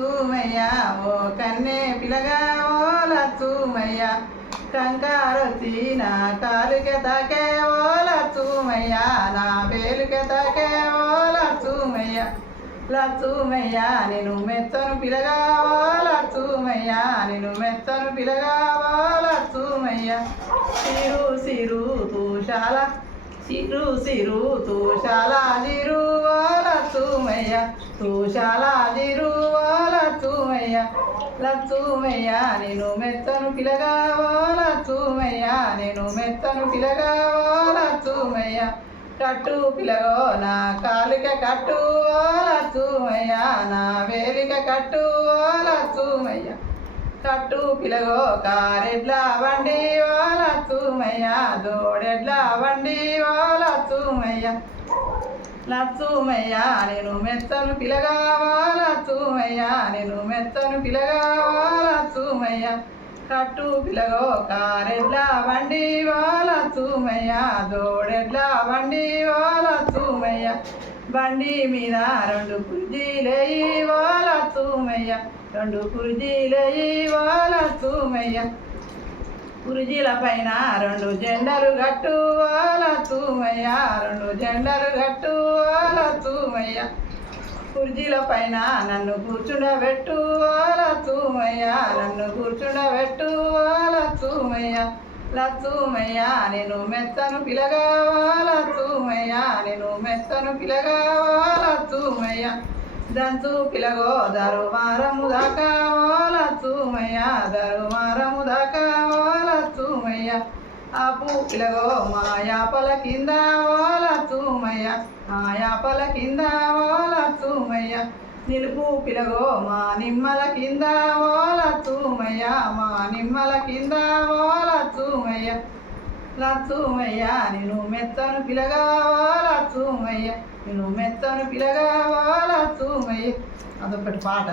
లచ్చుమయ్య ఓ కన్నే పిలగా ఓ లచ్చుమయ్య కంకారొచ్చి నా కాలుకే తాకే ఓ లచ్చుమయ్య నా వేలుకే తాకే ఓ లచ్చుమయ్య లచ్చుమయ్య నేను మెత్తను పిలగా ఓ లచ్చుమయ్య నేను మెత్తను పిలగా ఓ లచ్చుమయ్య సిరు సిరు తూషాల సిరు సిరు తూషాల జిరు ఓ లచ్చుమయ్య తూషాల జిరు ఓ లచ్చుమయ్య లచ్చుమయ్య నేను మెత్తను పిలగా ఓ లచ్చుమయ్య నేను మెత్తను పిలగా ఓ లచ్చుమయ్య కట్టు పిలగో నా కాలిక కట్టు ఓ లచ్చుమయ్య నా వేలిక కట్టు ఓ లచ్చుమయ్య కట్టు పిలగో కారెడ్ల బండి ఓ లచ్చుమయ్య జోడెడ్ల బండి ఓ లచ్చుమయ్య లచ్చుమయ్య నేను మెత్తను పిలగా ఓ లచ్చుమయ్య నేను మెత్తను పిలగా ఓ లచ్చుమయ్య కట్టు పిలగో కారెడ్ల బండి ఓ లచ్చుమయ్య జోడెడ్ల బండి ఓ లచ్చుమయ్య బండి మీద రెండు కుర్జీలేయి ఓ లచ్చుమయ్య రెండు కుర్జీలేయి ఓ లచ్చుమయ్య కుర్జీల పైన రెండు జెండలు గట్టు ఓ లచ్చుమయ్య రెండు జెండలు గట్టు ఓ లచ్చుమయ్య కుర్జీల పైన నన్ను కూర్చుండబెట్టు ఓ లచ్చుమయ్య నన్ను కూర్చుండబెట్టు ఓ లచ్చుమయ్య లచ్చుమయ్య నేను మెత్తను పిలగా ఓ లచ్చుమయ్య నేను మెత్తను పిలగా ఓ లచ్చుమయ్య దంచు పిలగో దరుమారము దాకా ఓ లచ్చుమయ్య దరుమారము దాకా ఓ లచ్చుమయ్య ఆపు పిలగో మాయాపల కింద ఓ లచ్చుమయ్య మాయాపల కింద ఓ లచ్చుమయ్య నిలుపు పిలగో మా నిమ్మల కింద ఓ లచ్చుమయ్య మా నిమ్మల కింద ఓ లచ్చుమయ్య లచ్చుమయ్య నేను మెత్తను పిలగా ఓ లచ్చుమయ్య నేను మెత్తను పిలగా ఓ లచ్చుమయ్య అదొకటి పాట.